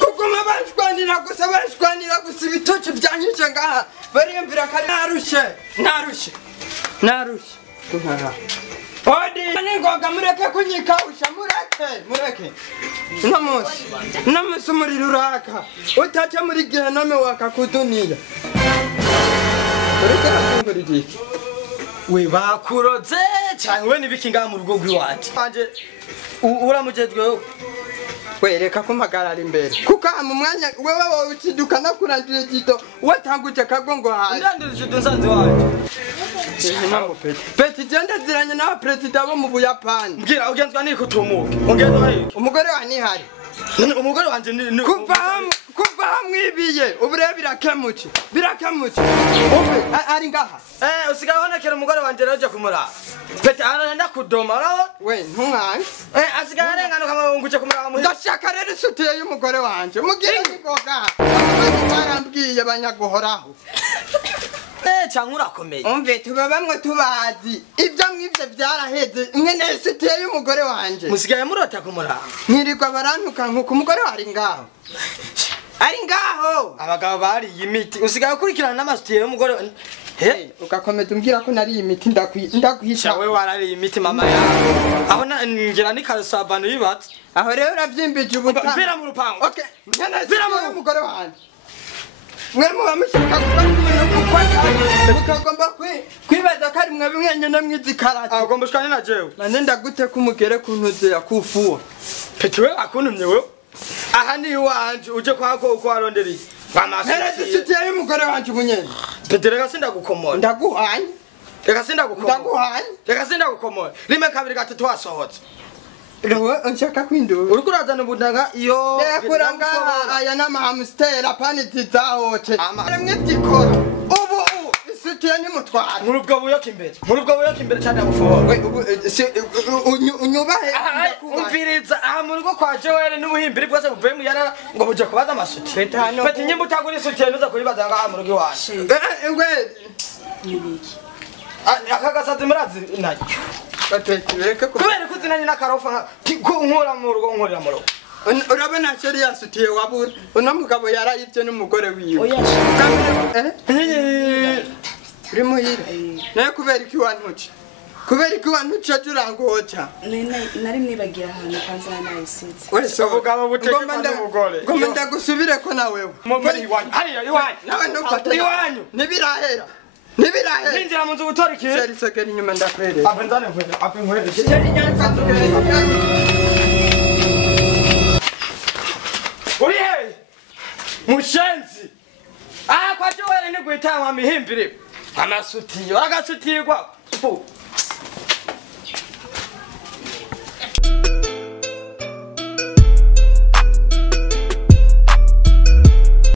kuguma bashwanira gusa ibitoki byanyije ngaha bariyumvira ko narushe odi ningoga mureke kunyikawusha mureke uno munsi umuriro uraka utace muri gihenome wakakudunira ureke afungura igiki we bakuroze cyane we nibiki ngaha mu rugo rw'iwacu anje uramujejweho wereka kumpagarara imbere kuko mu mwanya wewe wowe ukiduka nakurangire gito watanguje kagongo haje ndandurije dunsanze wawe peti genda ziranye na president bo mu Buyapani mbwira ugenzwa niko tumuke ungenzwa niko umugore wa nihari umugore wanje ni kuva hamwibiye ubure birakemutse ari ngaha usigaye wanakera umugore wanje rero je kumura peti aranda kudoma rawo we ntumwange asigaye arenganuka nguje kumura mu ndashaka rero isutiye y'umugore wanje mugire nigoga barambwiye banyaguhoraho cyangwa urakomeye umve tuba bamwe tubazi ibyo mwivyo byaraheze imwe nesitiye y'umugore wanje musigaye murota kumura nkirirwa barantuka nkuko umugore wari ngaho abagabo bari imiti usigaye ukurikirana n'amasutiye y'umugore ugakomeza umbwira ko nari imiti ndakwisha we warari imiti mama yawe aho ngira ni karasabano yibatse aho rero uravyimbije ubutanga vira mu rupango okay vira mu umugore wanje mwe mubamushaka ukagomba kwibaza ko ari mwe mwenyene mwizikarate agomba ushwane na jewe nane ndagute kumugere kuntuze yakufuwa petiwe akuntumye we aha ni wanje uje kwako uko waronderi bamasiti sitiye y'umugore wanje ubunyene petere gasinda gukomora ndaguhanye reka sinda gukomora rimwe kabiri gatatu wasohotse Lewe unshaka kwindu uriko urazana ubundaga iyo kuranga aya n'amahamster apani zahote mwe byikora ubu isutiye ni mutwara muri ubwo buyoka imbere cyane gufora unyubahe umviriza aha muri go kwa Joel n'ubuhimbiri bwose buvuye mu yara ngo buje kubaza amasuti peti nyimba utagura isutiye nuza kuribaza ngaha mu rugo iwacu ngwe nibiki akagasate murazi nacyo kubera ko uzinanye n'akarofa nkura mu rugo nkorera mu rugo urabona sheri yasutiye wabura uno mugabo yarayivye n'umugore wiwe uri muhira naye kubera iki wantuce turangoca nari mwibagira ahantu kwanza nayisize wese ubugabo butegekwa n'umugore ngomba ndagusubire ko nawewe muri iwanyu hariya iwanyu nawe ndufata iwanyu ntibirahera ninjira mu nzu gutora iki sheri sogera inyuma ndakwereka apenzane nkwereka sheri nyanza uri he mushenzi aha kwa Joel ni guhitanga mihimbire amasutiye agasutirwa